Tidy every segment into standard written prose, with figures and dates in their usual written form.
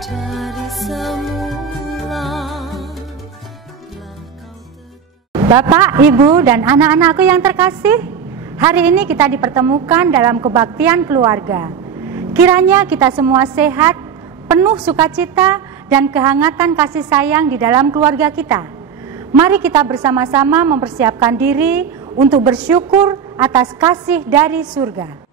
dari semula. Bapak, Ibu, dan anak-anakku yang terkasih, hari ini kita dipertemukan dalam kebaktian keluarga. Kiranya kita semua sehat, penuh sukacita, dan kehangatan kasih sayang di dalam keluarga kita. Mari kita bersama-sama mempersiapkan diri untuk bersyukur atas kasih dari surga.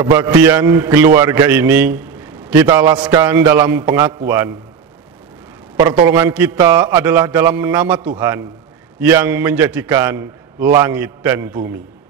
Kebaktian keluarga ini kita alaskan dalam pengakuan. Pertolongan kita adalah dalam nama Tuhan yang menjadikan langit dan bumi.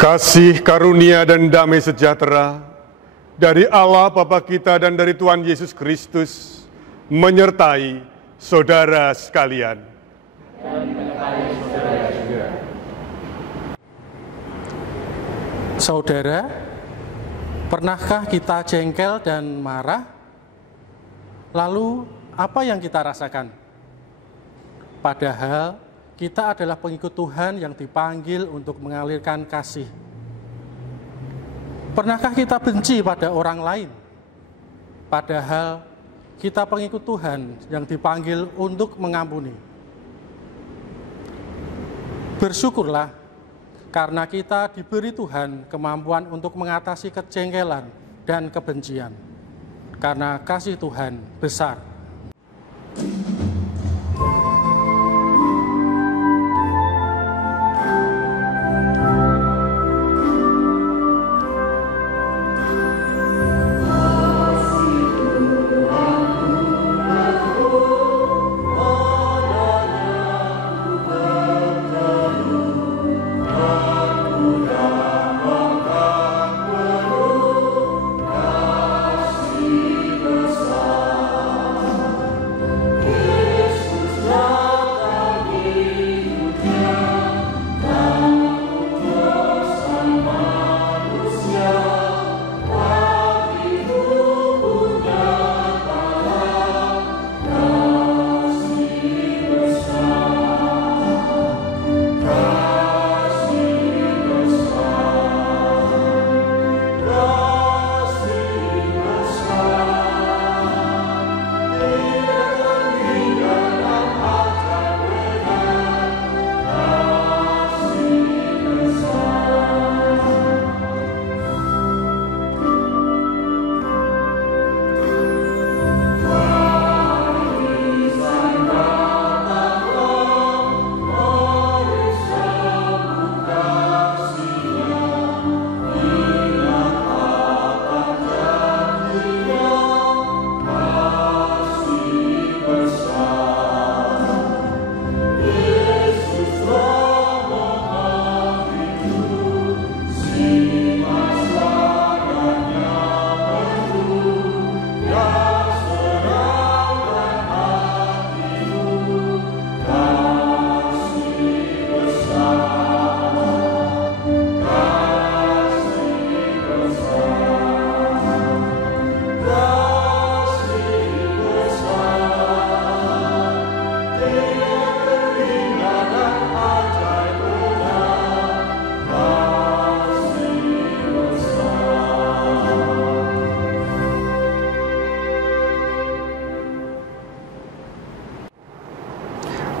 Kasih karunia dan damai sejahtera dari Allah Bapa kita dan dari Tuhan Yesus Kristus menyertai saudara sekalian. Dan menyertai saudara juga. Saudara, pernahkah kita jengkel dan marah? Lalu apa yang kita rasakan? Padahal kita adalah pengikut Tuhan yang dipanggil untuk mengalirkan kasih. Pernahkah kita benci pada orang lain? Padahal kita pengikut Tuhan yang dipanggil untuk mengampuni. Bersyukurlah karena kita diberi Tuhan kemampuan untuk mengatasi kejengkelan dan kebencian. Karena kasih Tuhan besar.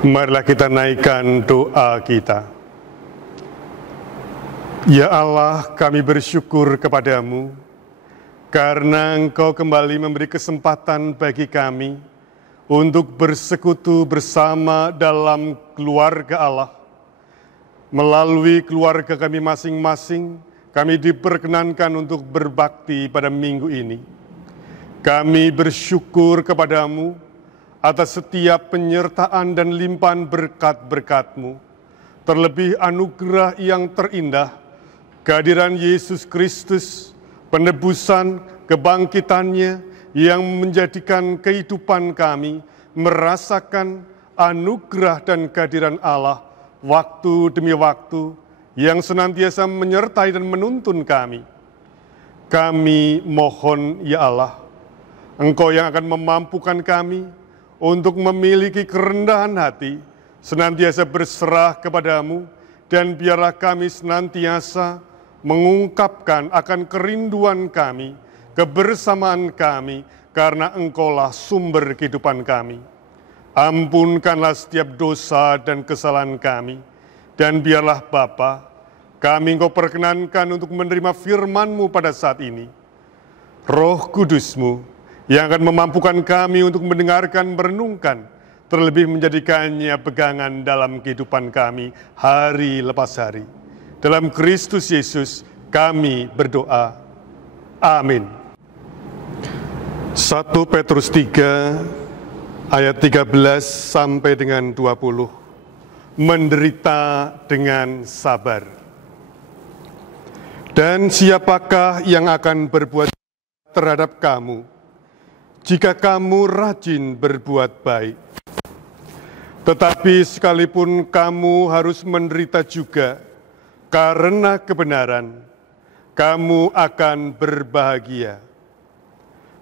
Marilah kita naikkan doa kita. Ya Allah, kami bersyukur kepadamu karena Engkau kembali memberi kesempatan bagi kami untuk bersekutu bersama dalam keluarga Allah. Melalui keluarga kami masing-masing, kami diperkenankan untuk berbakti pada minggu ini. Kami bersyukur kepadamu atas setiap penyertaan dan limpahan berkat-berkat-Mu, terlebih anugerah yang terindah, kehadiran Yesus Kristus, penebusan, kebangkitannya yang menjadikan kehidupan kami merasakan anugerah dan kehadiran Allah waktu demi waktu yang senantiasa menyertai dan menuntun kami. Kami mohon ya Allah, Engkau yang akan memampukan kami untuk memiliki kerendahan hati, senantiasa berserah kepadamu, dan biarlah kami senantiasa mengungkapkan akan kerinduan kami, kebersamaan kami, karena Engkaulah sumber kehidupan kami. Ampunkanlah setiap dosa dan kesalahan kami, dan biarlah Bapa, kami Engkau perkenankan untuk menerima firman-Mu pada saat ini. Roh Kudus-Mu yang akan memampukan kami untuk mendengarkan, merenungkan, terlebih menjadikannya pegangan dalam kehidupan kami hari lepas hari. Dalam Kristus Yesus kami berdoa. Amin. 1 Petrus 3 ayat 13 sampai dengan 20. Menderita dengan sabar. Dan siapakah yang akan berbuat terhadap kamu jika kamu rajin berbuat baik? Tetapi sekalipun kamu harus menderita juga karena kebenaran, kamu akan berbahagia.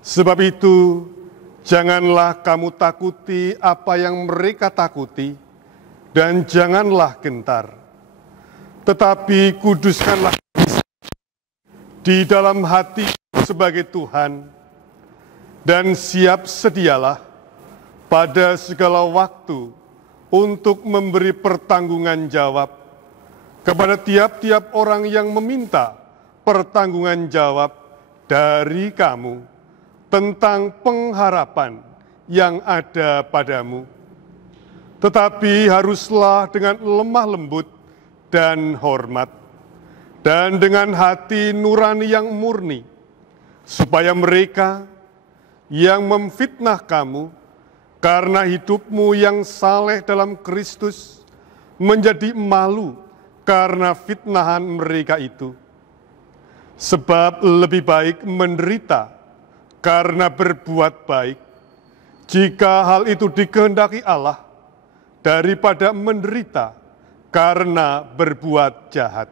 Sebab itu, janganlah kamu takuti apa yang mereka takuti, dan janganlah gentar. Tetapi kuduskanlah di dalam hati sebagai Tuhan, dan siap sedialah pada segala waktu untuk memberi pertanggungan jawab kepada tiap-tiap orang yang meminta pertanggungan jawab dari kamu tentang pengharapan yang ada padamu. Tetapi haruslah dengan lemah lembut dan hormat, dan dengan hati nurani yang murni, supaya mereka yang memfitnah kamu karena hidupmu yang saleh dalam Kristus menjadi malu karena fitnahan mereka itu. Sebab lebih baik menderita karena berbuat baik, jika hal itu dikehendaki Allah, daripada menderita karena berbuat jahat.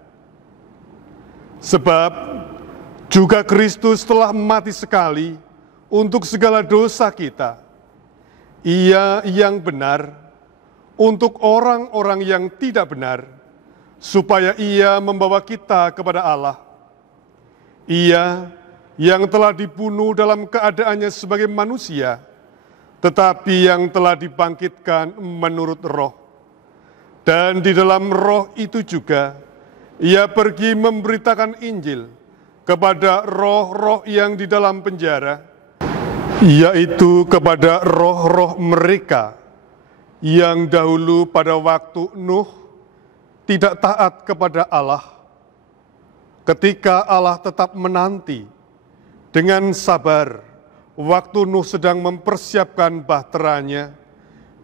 Sebab juga Kristus telah mati sekali untuk segala dosa kita, Ia yang benar untuk orang-orang yang tidak benar, supaya Ia membawa kita kepada Allah. Ia yang telah dibunuh dalam keadaannya sebagai manusia, tetapi yang telah dibangkitkan menurut roh. Dan di dalam roh itu juga, Ia pergi memberitakan Injil kepada roh-roh yang di dalam penjara, yaitu kepada roh-roh mereka yang dahulu pada waktu Nuh tidak taat kepada Allah, ketika Allah tetap menanti dengan sabar waktu Nuh sedang mempersiapkan bahteranya,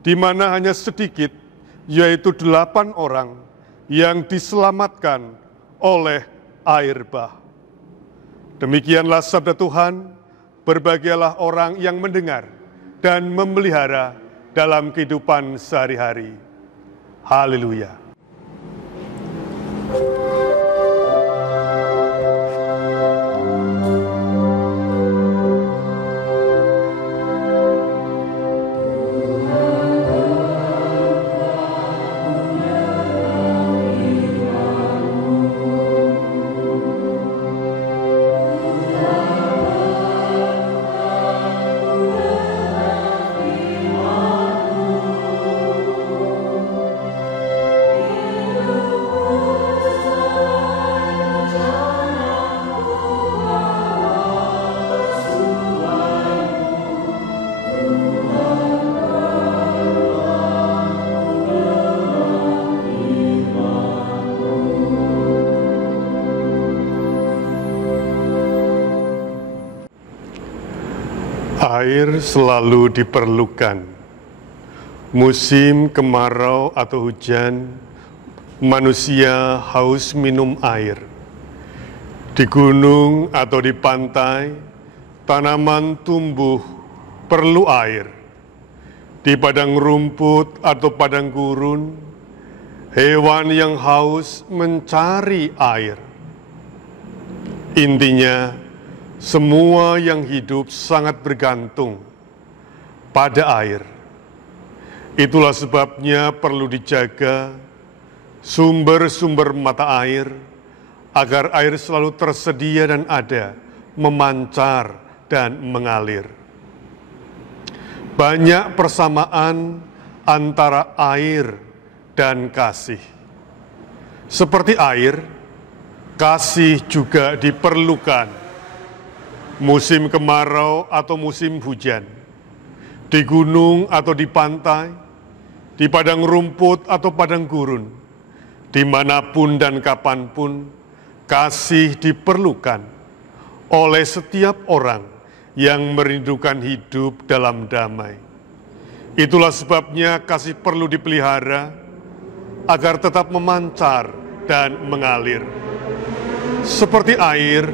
di mana hanya sedikit, yaitu 8 orang yang diselamatkan oleh air bah. Demikianlah sabda Tuhan. Berbahagialah orang yang mendengar dan memelihara dalam kehidupan sehari-hari. Haleluya. Air selalu diperlukan. Musim kemarau atau hujan, manusia haus minum air. Di gunung atau di pantai, tanaman tumbuh perlu air. Di padang rumput atau padang gurun, hewan yang haus mencari air. Intinya, semua yang hidup sangat bergantung pada air. Itulah sebabnya perlu dijaga sumber-sumber mata air, agar air selalu tersedia dan ada, memancar dan mengalir. Banyak persamaan antara air dan kasih. Seperti air, kasih juga diperlukan. Musim kemarau atau musim hujan, di gunung atau di pantai, di padang rumput atau padang gurun, dimanapun dan kapanpun, kasih diperlukan oleh setiap orang yang merindukan hidup dalam damai. Itulah sebabnya kasih perlu dipelihara agar tetap memancar dan mengalir. Seperti air,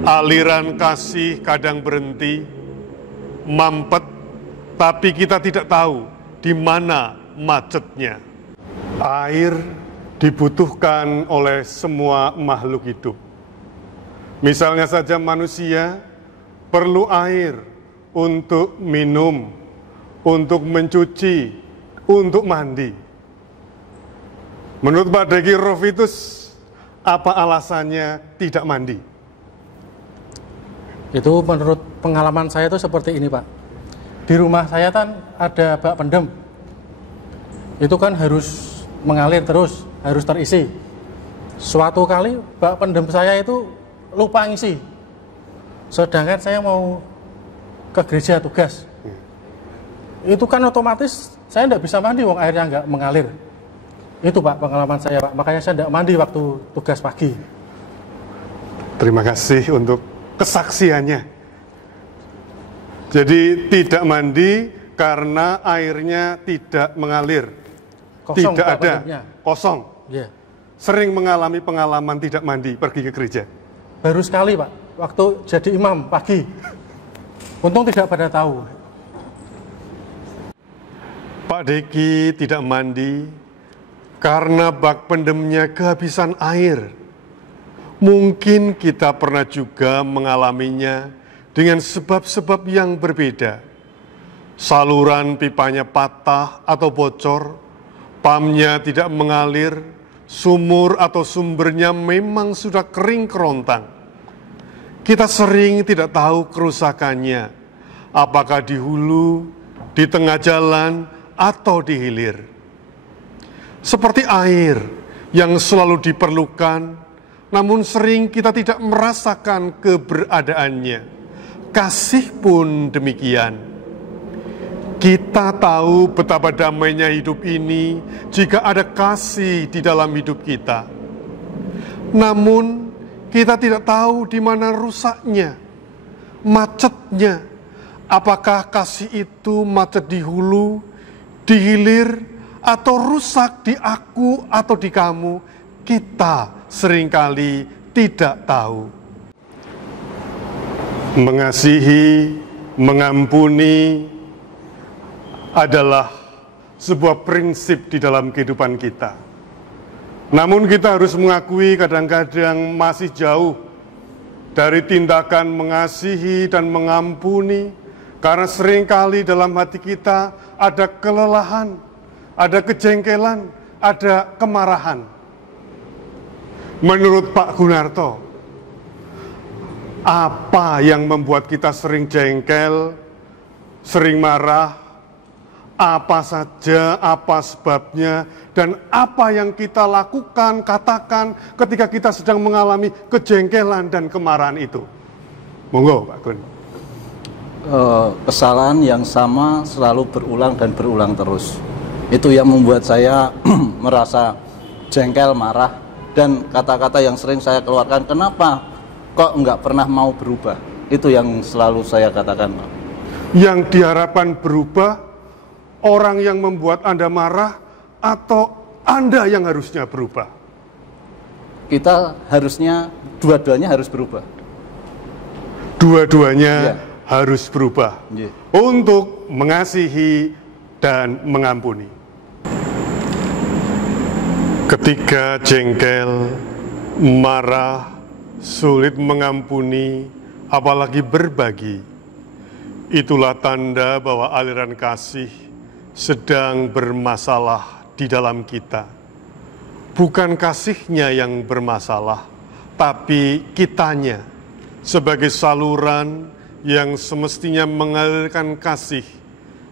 aliran kasih kadang berhenti, mampet, tapi kita tidak tahu di mana macetnya. Air dibutuhkan oleh semua makhluk hidup. Misalnya saja manusia perlu air untuk minum, untuk mencuci, untuk mandi. Menurut Pak Deki Rofitus, apa alasannya tidak mandi? Itu menurut pengalaman saya itu seperti ini, Pak. Di rumah saya kan ada bak pendem. Itu kan harus mengalir terus, harus terisi. Suatu kali bak pendem saya itu lupa ngisi. Sedangkan saya mau ke gereja tugas. Itu kan otomatis saya tidak bisa mandi, wong airnya nggak mengalir. Itu Pak pengalaman saya, Pak. Makanya saya tidak mandi waktu tugas pagi. Terima kasih untuk kesaksiannya. Jadi tidak mandi karena airnya tidak mengalir. Kosong, tidak Pak, ada, pendemnya. kosong. Yeah. Sering mengalami pengalaman tidak mandi pergi ke gereja. Baru sekali, Pak, waktu jadi imam pagi. Untung tidak pada tahu. Pak Deki tidak mandi karena bak pendemnya kehabisan air. Mungkin kita pernah juga mengalaminya dengan sebab-sebab yang berbeda. Saluran pipanya patah atau bocor, pamnya tidak mengalir, sumur atau sumbernya memang sudah kering kerontang. Kita sering tidak tahu kerusakannya, apakah di hulu, di tengah jalan, atau di hilir. Seperti air yang selalu diperlukan, namun sering kita tidak merasakan keberadaannya. Kasih pun demikian. Kita tahu betapa damainya hidup ini jika ada kasih di dalam hidup kita. Namun kita tidak tahu di mana rusaknya, macetnya. Apakah kasih itu macet di hulu, di hilir, atau rusak di aku atau di kamu? Kita seringkali tidak tahu. Mengasihi, mengampuni adalah sebuah prinsip di dalam kehidupan kita. Namun kita harus mengakui kadang-kadang masih jauh dari tindakan mengasihi dan mengampuni, karena seringkali dalam hati kita ada kelelahan, ada kejengkelan, ada kemarahan. Menurut Pak Gunarto, apa yang membuat kita sering jengkel, sering marah, apa saja, apa sebabnya, dan apa yang kita lakukan, katakan ketika kita sedang mengalami kejengkelan dan kemarahan itu? Monggo Pak Gun. Kesalahan yang sama selalu berulang dan berulang terus. Itu yang membuat saya merasa jengkel, marah, dan kata-kata yang sering saya keluarkan, kenapa kok nggak pernah mau berubah? Itu yang selalu saya katakan. Yang diharapkan berubah, orang yang membuat Anda marah, atau Anda yang harusnya berubah? Kita harusnya, dua-duanya harus berubah. Dua-duanya Iya. harus berubah Iya. untuk mengasihi dan mengampuni. Ketika jengkel, marah, sulit mengampuni, apalagi berbagi, itulah tanda bahwa aliran kasih sedang bermasalah di dalam kita. Bukan kasihnya yang bermasalah, tapi kitanya sebagai saluran yang semestinya mengalirkan kasih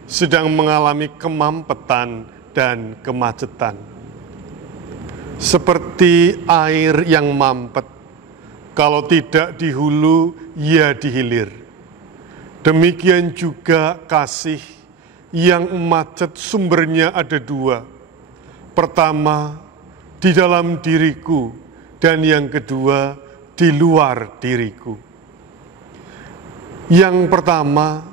sedang mengalami kemampetan dan kemacetan. Seperti air yang mampet, kalau tidak di hulu, ya di hilir. Demikian juga kasih yang macet sumbernya ada dua. Pertama, di dalam diriku, dan yang kedua, di luar diriku. Yang pertama,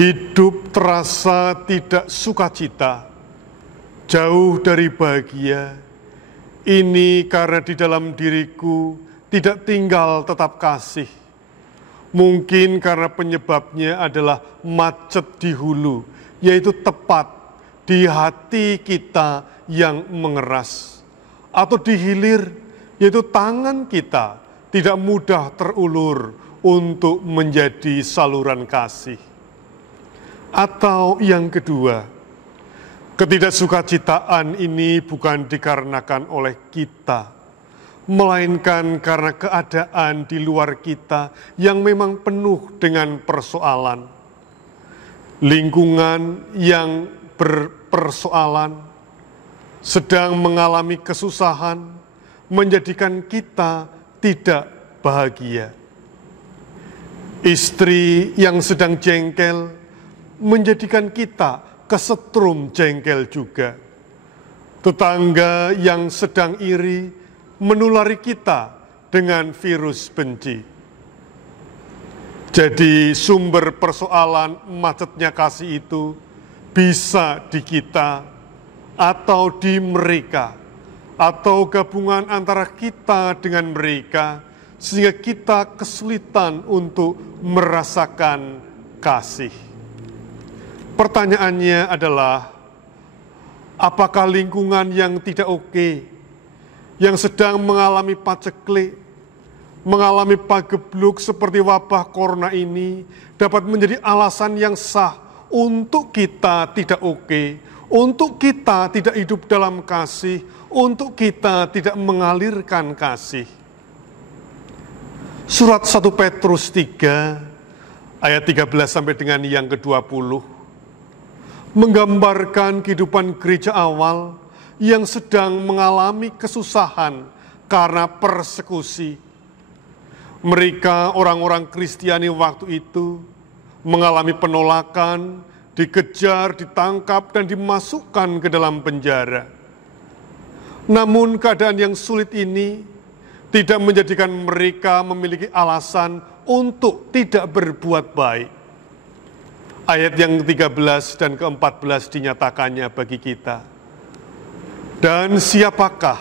hidup terasa tidak sukacita, jauh dari bahagia. Ini karena di dalam diriku tidak tinggal tetap kasih. Mungkin karena penyebabnya adalah macet di hulu, yaitu tepat di hati kita yang mengeras. Atau di hilir, yaitu tangan kita tidak mudah terulur untuk menjadi saluran kasih. Atau yang kedua, ketidaksukacitaan ini bukan dikarenakan oleh kita, melainkan karena keadaan di luar kita yang memang penuh dengan persoalan. Lingkungan yang berpersoalan, sedang mengalami kesusahan, menjadikan kita tidak bahagia. Istri yang sedang jengkel, menjadikan kita kesetrum jengkel juga. Tetangga yang sedang iri menulari kita dengan virus benci. Jadi sumber persoalan macetnya kasih itu bisa di kita atau di mereka, atau gabungan antara kita dengan mereka, sehingga kita kesulitan untuk merasakan kasih. Pertanyaannya adalah, apakah lingkungan yang tidak oke, yang sedang mengalami paceklik, mengalami pagebluk seperti wabah corona ini, dapat menjadi alasan yang sah untuk kita tidak oke, untuk kita tidak hidup dalam kasih, untuk kita tidak mengalirkan kasih? Surat 1 Petrus 3, ayat 13 sampai dengan yang ke-20, menggambarkan kehidupan gereja awal yang sedang mengalami kesusahan karena persekusi. Mereka, orang-orang Kristiani waktu itu, mengalami penolakan, dikejar, ditangkap, dan dimasukkan ke dalam penjara. Namun keadaan yang sulit ini tidak menjadikan mereka memiliki alasan untuk tidak berbuat baik. Ayat yang ke-13 dan ke-14 dinyatakannya bagi kita. Dan siapakah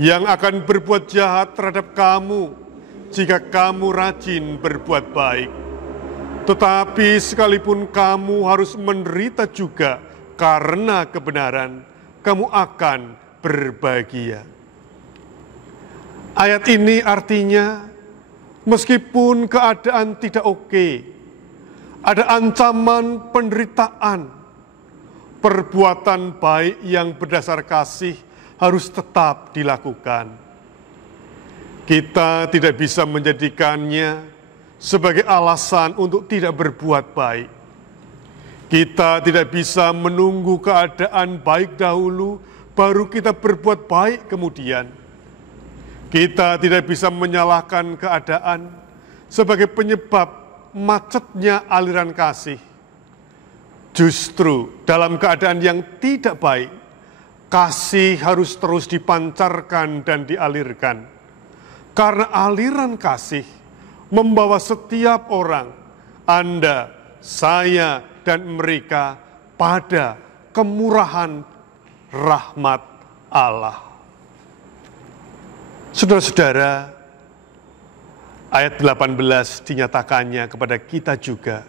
yang akan berbuat jahat terhadap kamu jika kamu rajin berbuat baik? Tetapi sekalipun kamu harus menderita juga karena kebenaran, kamu akan berbahagia. Ayat ini artinya, meskipun keadaan tidak oke, ada ancaman penderitaan, perbuatan baik yang berdasar kasih harus tetap dilakukan. Kita tidak bisa menjadikannya sebagai alasan untuk tidak berbuat baik. Kita tidak bisa menunggu keadaan baik dahulu, baru kita berbuat baik kemudian. Kita tidak bisa menyalahkan keadaan sebagai penyebab macetnya aliran kasih. Justru dalam keadaan yang tidak baik, kasih harus terus dipancarkan dan dialirkan. Karena aliran kasih membawa setiap orang, Anda, saya, dan mereka pada kemurahan rahmat Allah. Saudara-saudara, ayat 18 dinyatakannya kepada kita juga.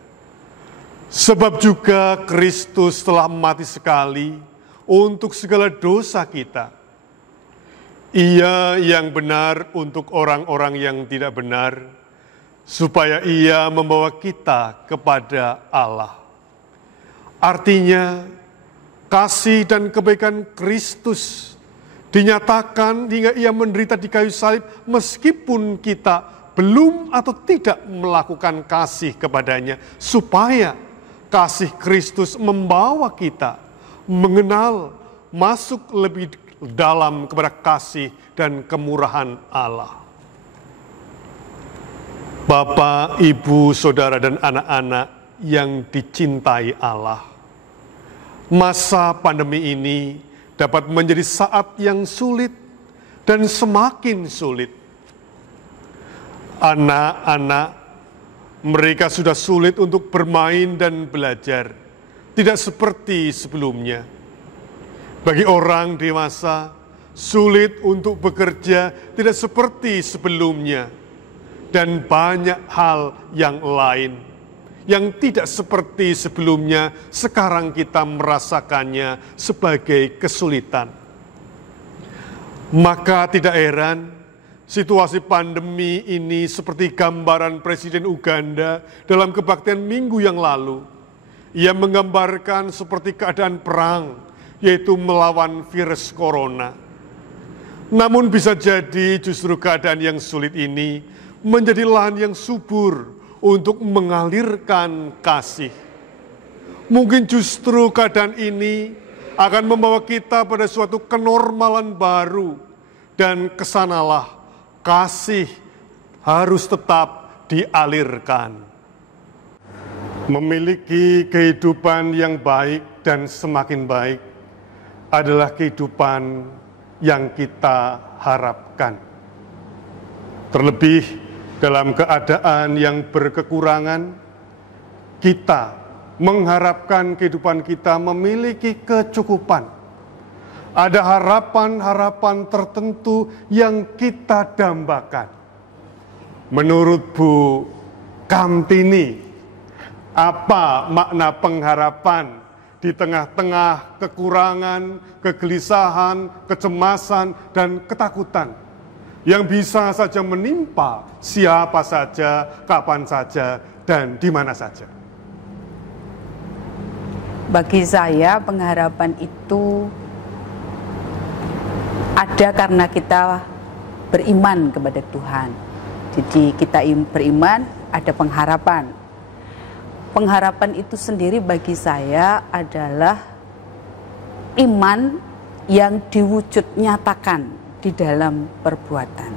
Sebab juga Kristus telah mati sekali untuk segala dosa kita. Ia yang benar untuk orang-orang yang tidak benar, supaya ia membawa kita kepada Allah. Artinya, kasih dan kebaikan Kristus dinyatakan hingga ia menderita di kayu salib meskipun kita belum atau tidak melakukan kasih kepadanya, supaya kasih Kristus membawa kita mengenal, masuk lebih dalam kepada kasih dan kemurahan Allah. Bapak, Ibu, Saudara, dan anak-anak yang dicintai Allah, masa pandemi ini dapat menjadi saat yang sulit dan semakin sulit. Anak-anak, mereka sudah sulit untuk bermain dan belajar, tidak seperti sebelumnya. Bagi orang dewasa, sulit untuk bekerja, tidak seperti sebelumnya. Dan banyak hal yang lain yang tidak seperti sebelumnya, sekarang kita merasakannya sebagai kesulitan. Maka tidak heran, situasi pandemi ini seperti gambaran Presiden Uganda dalam kebaktian minggu yang lalu. Ia menggambarkan seperti keadaan perang, yaitu melawan virus corona. Namun bisa jadi justru keadaan yang sulit ini menjadi lahan yang subur untuk mengalirkan kasih. Mungkin justru keadaan ini akan membawa kita pada suatu kenormalan baru, dan kesanalah kasih harus tetap dialirkan. Memiliki kehidupan yang baik dan semakin baik adalah kehidupan yang kita harapkan. Terlebih dalam keadaan yang berkekurangan, kita mengharapkan kehidupan kita memiliki kecukupan. Ada harapan-harapan tertentu yang kita dambakan. Menurut Bu Kamtini, apa makna pengharapan di tengah-tengah kekurangan, kegelisahan, kecemasan, dan ketakutan yang bisa saja menimpa siapa saja, kapan saja, dan di mana saja? Bagi saya, pengharapan itu ada karena kita beriman kepada Tuhan. Jadi kita beriman, ada pengharapan. Pengharapan itu sendiri bagi saya adalah iman yang diwujud nyatakan di dalam perbuatan.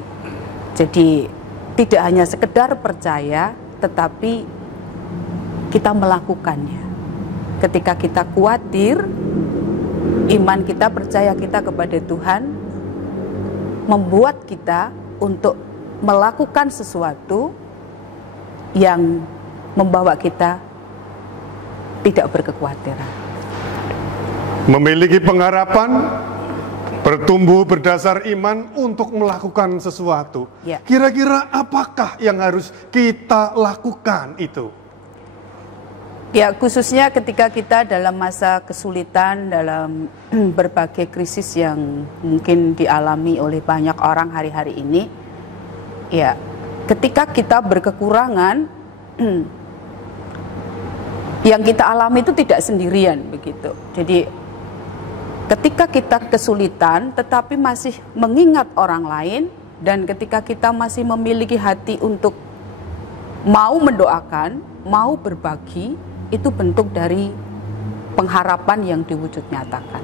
Jadi tidak hanya sekedar percaya, tetapi kita melakukannya. Ketika kita khawatir, iman kita, percaya kita kepada Tuhan, membuat kita untuk melakukan sesuatu yang membawa kita tidak berkekhawatiran. Memiliki pengharapan, bertumbuh berdasar iman untuk melakukan sesuatu. Ya. Kira-kira apakah yang harus kita lakukan itu? Ya, khususnya ketika kita dalam masa kesulitan, dalam berbagai krisis yang mungkin dialami oleh banyak orang hari-hari ini. Ya, ketika kita berkekurangan, yang kita alami itu tidak sendirian begitu. Jadi ketika kita kesulitan tetapi masih mengingat orang lain, dan ketika kita masih memiliki hati untuk mau mendoakan, mau berbagi, itu bentuk dari pengharapan yang diwujud nyatakan.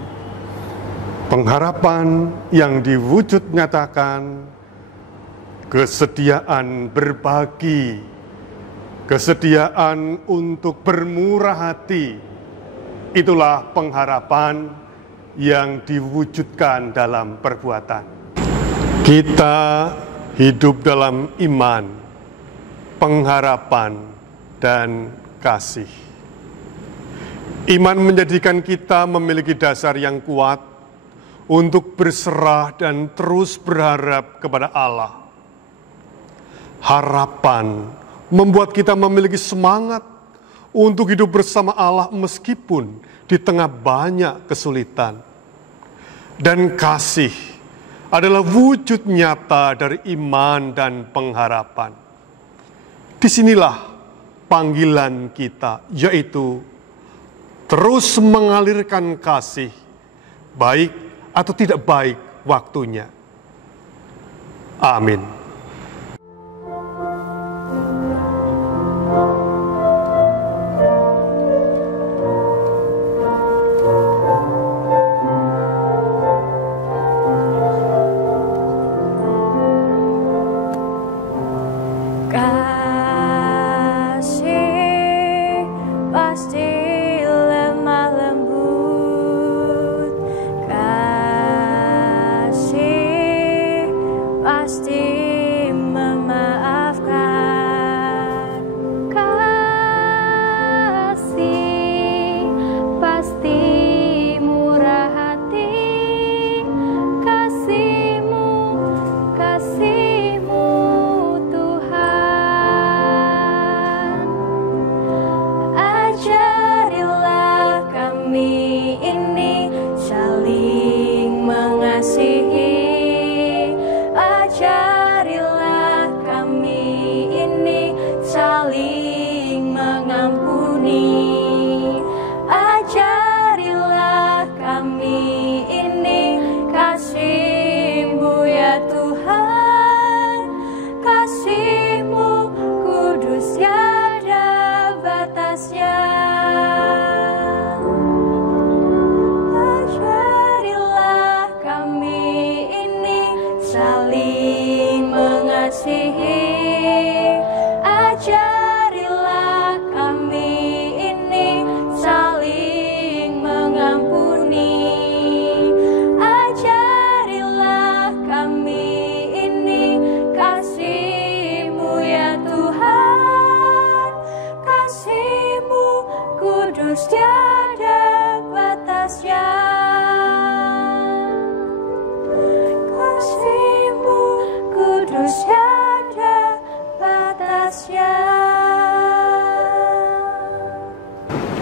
Pengharapan yang diwujud nyatakan, kesediaan berbagi, kesediaan untuk bermurah hati, itulah pengharapan yang diwujudkan dalam perbuatan. Kita hidup dalam iman, pengharapan, dan kasih. Iman menjadikan kita memiliki dasar yang kuat untuk berserah dan terus berharap kepada Allah. Harapan membuat kita memiliki semangat untuk hidup bersama Allah meskipun di tengah banyak kesulitan. Dan kasih adalah wujud nyata dari iman dan pengharapan. Disinilah panggilan kita, yaitu terus mengalirkan kasih, baik atau tidak baik waktunya. Amin.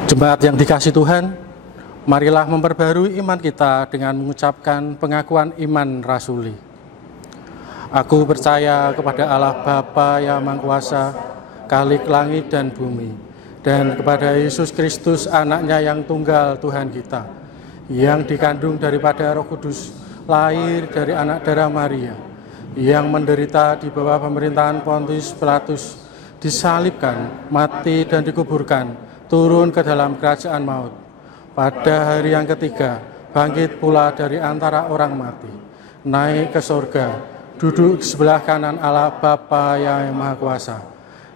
Jemaat yang dikasihi Tuhan, marilah memperbarui iman kita dengan mengucapkan pengakuan iman rasuli. Aku percaya kepada Allah Bapa yang Maha Kuasa, Khalik langit dan bumi, dan kepada Yesus Kristus, anaknya yang tunggal Tuhan kita, yang dikandung daripada Roh Kudus, lahir dari anak darah Maria, yang menderita di bawah pemerintahan Pontius Pilatus, disalibkan, mati dan dikuburkan, turun ke dalam kerajaan maut. Pada hari yang ketiga, bangkit pula dari antara orang mati, naik ke surga, duduk di sebelah kanan Allah Bapa yang Maha Kuasa,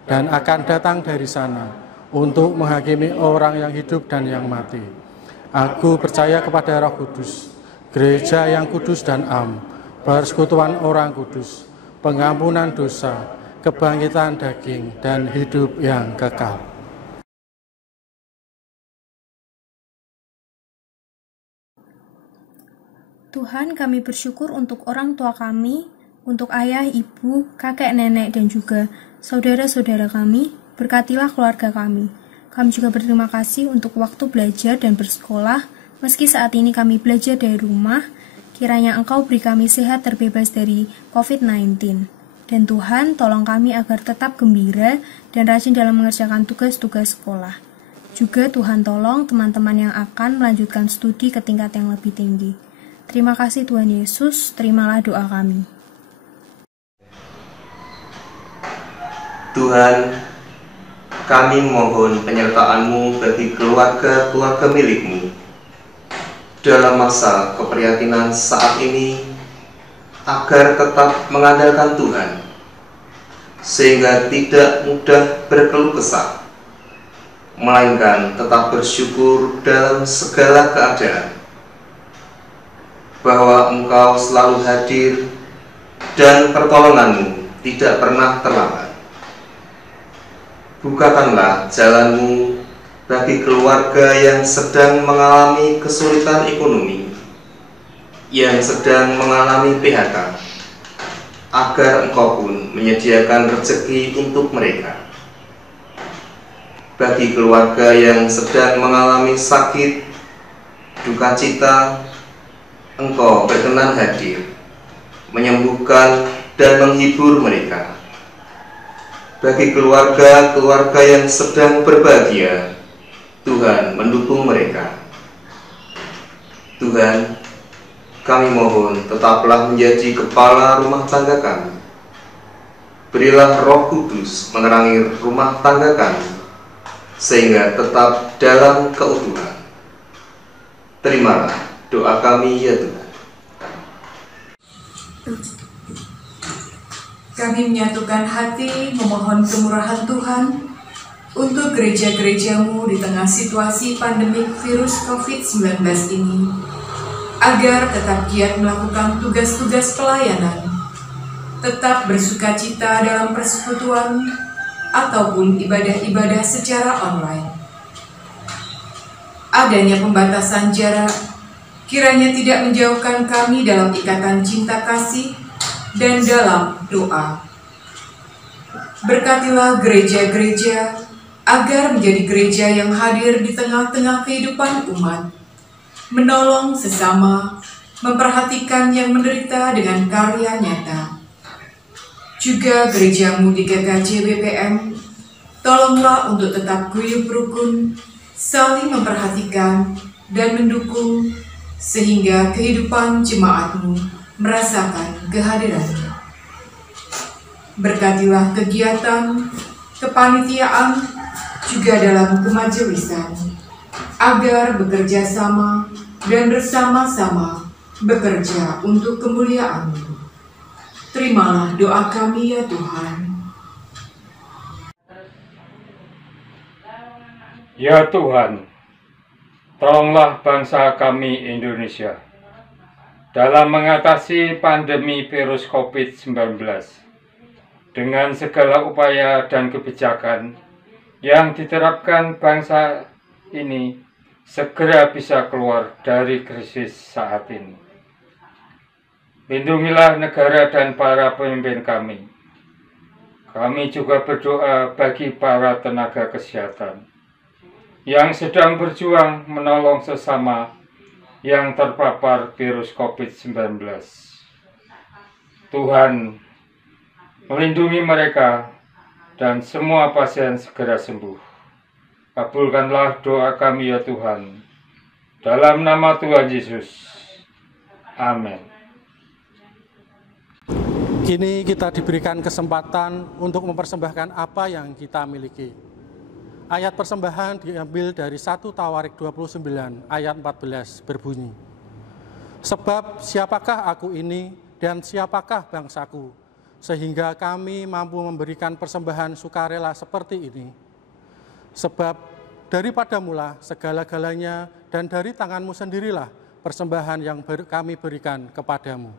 dan akan datang dari sana untuk menghakimi orang yang hidup dan yang mati. Aku percaya kepada Roh Kudus, gereja yang kudus dan am, persekutuan orang kudus, pengampunan dosa, kebangkitan daging, dan hidup yang kekal. Tuhan, kami bersyukur untuk orang tua kami, untuk ayah, ibu, kakek, nenek, dan juga saudara-saudara kami. Berkatilah keluarga kami. Kami juga berterima kasih untuk waktu belajar dan bersekolah, meski saat ini kami belajar dari rumah. Kiranya Engkau beri kami sehat terbebas dari COVID-19. Dan Tuhan, tolong kami agar tetap gembira dan rajin dalam mengerjakan tugas-tugas sekolah. Juga Tuhan tolong teman-teman yang akan melanjutkan studi ke tingkat yang lebih tinggi. Terima kasih Tuhan Yesus, terimalah doa kami. Tuhan, kami mohon penyertaan-Mu bagi keluarga-keluarga milik-Mu dalam masa keprihatinan saat ini, agar tetap mengandalkan Tuhan, sehingga tidak mudah berkeluh kesah, melainkan tetap bersyukur dalam segala keadaan, bahwa Engkau selalu hadir dan pertolongan-Mu tidak pernah terlambat. Bukakanlah jalanmu bagi keluarga yang sedang mengalami kesulitan ekonomi, yang sedang mengalami PHK, agar Engkau pun menyediakan rezeki untuk mereka. Bagi keluarga yang sedang mengalami sakit, duka cita, Engkau berkenan hadir, menyembuhkan dan menghibur mereka. Bagi keluarga-keluarga yang sedang berbahagia, Tuhan mendukung mereka. Tuhan, kami mohon tetaplah menjadi kepala rumah tangga kami. Berilah Roh Kudus menerangi rumah tangga kami, sehingga tetap dalam keutuhan. Terimalah doa kami ya Tuhan. Kami menyatukan hati memohon kemurahan Tuhan untuk gereja-gerejamu di tengah situasi pandemik virus COVID-19 ini, agar tetap giat melakukan tugas-tugas pelayanan, tetap bersukacita dalam persekutuan ataupun ibadah-ibadah secara online. Adanya pembatasan jarak kiranya tidak menjauhkan kami dalam ikatan cinta kasih dan dalam doa. Berkatilah gereja-gereja agar menjadi gereja yang hadir di tengah-tengah kehidupan umat, menolong sesama, memperhatikan yang menderita dengan karya nyata. Juga gerejamu di GKJ BPM, tolonglah untuk tetap guyup rukun, saling memperhatikan dan mendukung, sehingga kehidupan jemaatmu merasakan kehadirannya. Berkatilah kegiatan, kepanitiaan, juga dalam kemajelisan, agar bekerja sama dan bersama-sama bekerja untuk kemuliaan-Mu. Terimalah doa kami ya Tuhan. Ya Tuhan, tolonglah bangsa kami Indonesia dalam mengatasi pandemi virus COVID-19 dengan segala upaya dan kebijakan yang diterapkan bangsa ini segera bisa keluar dari krisis saat ini. Lindungilah negara dan para pemimpin kami. Kami juga berdoa bagi para tenaga kesehatan yang sedang berjuang menolong sesama yang terpapar virus COVID-19. Tuhan, melindungi mereka dan semua pasien segera sembuh. Kabulkanlah doa kami ya Tuhan, dalam nama Tuhan Yesus. Amin. Kini kita diberikan kesempatan untuk mempersembahkan apa yang kita miliki. Ayat persembahan diambil dari 1 Tawarik 29 ayat 14 berbunyi, sebab siapakah aku ini dan siapakah bangsaku, sehingga kami mampu memberikan persembahan sukarela seperti ini. Sebab daripadamulah segala-galanya dan dari tanganmu sendirilah persembahan yang kami berikan kepadamu.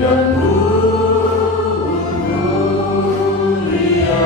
Yang mulia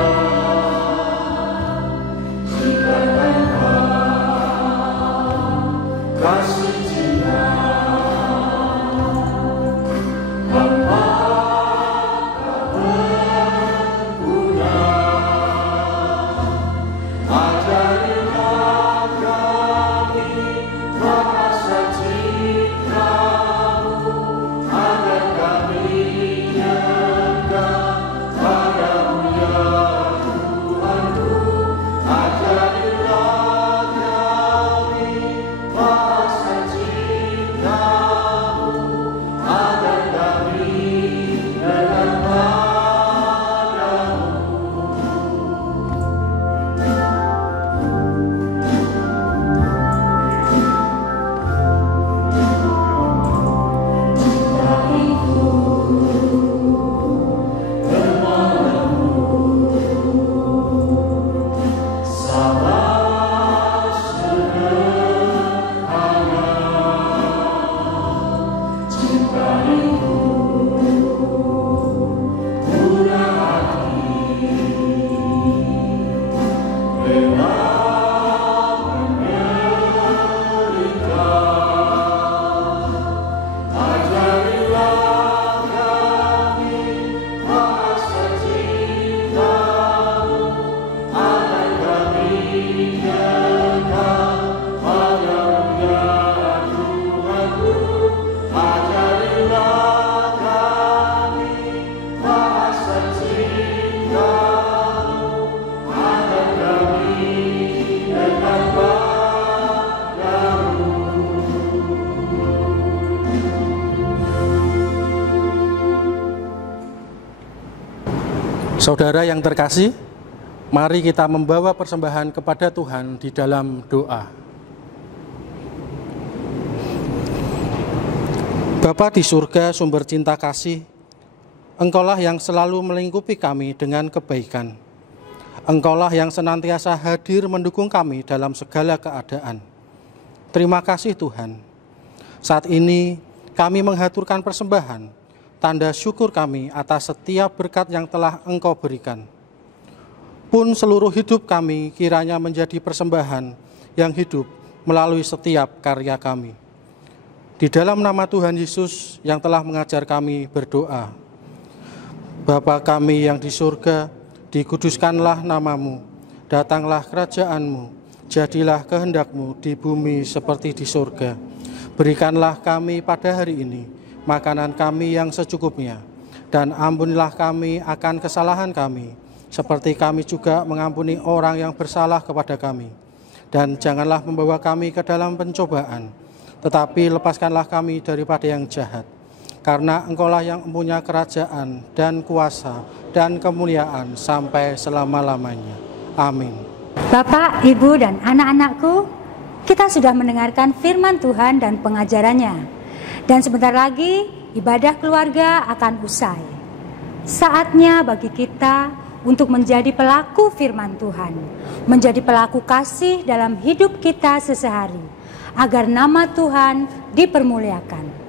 Saudara yang terkasih, mari kita membawa persembahan kepada Tuhan di dalam doa. Bapa di surga, sumber cinta kasih, Engkaulah yang selalu melingkupi kami dengan kebaikan. Engkaulah yang senantiasa hadir mendukung kami dalam segala keadaan. Terima kasih Tuhan. Saat ini kami menghaturkan persembahan, tanda syukur kami atas setiap berkat yang telah Engkau berikan. Pun seluruh hidup kami kiranya menjadi persembahan yang hidup melalui setiap karya kami. Di dalam nama Tuhan Yesus yang telah mengajar kami berdoa. Bapa kami yang di surga, dikuduskanlah namamu, datanglah kerajaanmu, jadilah kehendak-Mu di bumi seperti di surga. Berikanlah kami pada hari ini makanan kami yang secukupnya, dan ampunilah kami akan kesalahan kami, seperti kami juga mengampuni orang yang bersalah kepada kami. Dan janganlah membawa kami ke dalam pencobaan, tetapi lepaskanlah kami daripada yang jahat. Karena Engkaulah yang mempunyai kerajaan dan kuasa dan kemuliaan sampai selama-lamanya. Amin. Bapak, Ibu, dan anak-anakku, kita sudah mendengarkan firman Tuhan dan pengajarannya. Dan sebentar lagi ibadah keluarga akan usai. Saatnya bagi kita untuk menjadi pelaku firman Tuhan, menjadi pelaku kasih dalam hidup kita sehari-hari, agar nama Tuhan dipermuliakan.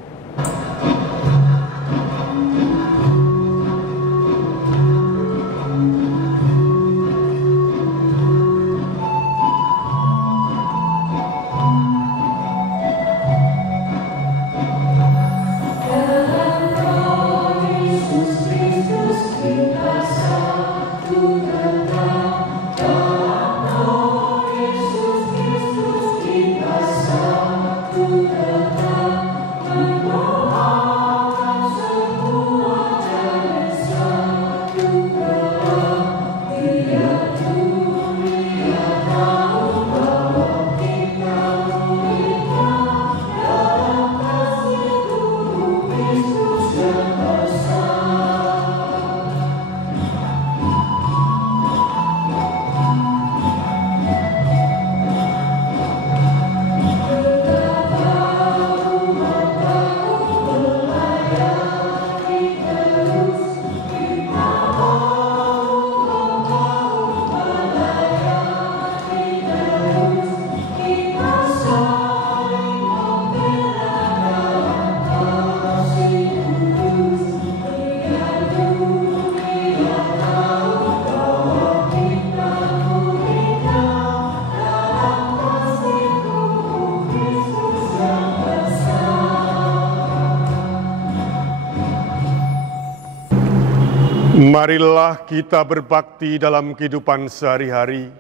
Marilah kita berbakti dalam kehidupan sehari-hari.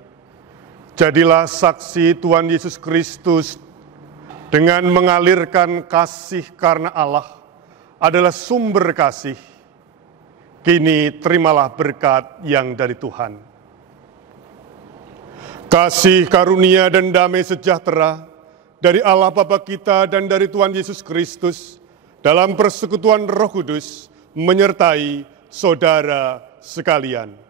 Jadilah saksi Tuhan Yesus Kristus dengan mengalirkan kasih karena Allah adalah sumber kasih. Kini terimalah berkat yang dari Tuhan. Kasih, karunia, dan damai sejahtera dari Allah Bapa kita dan dari Tuhan Yesus Kristus dalam persekutuan Roh Kudus menyertai saudara sekalian.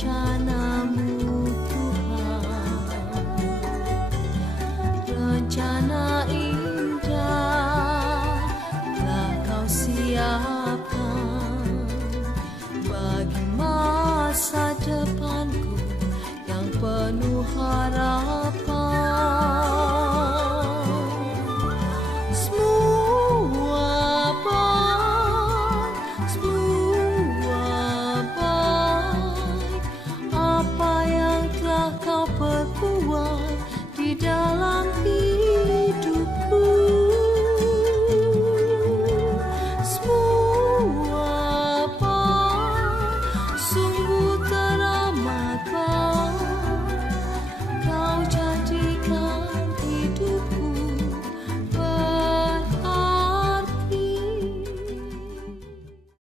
percaya.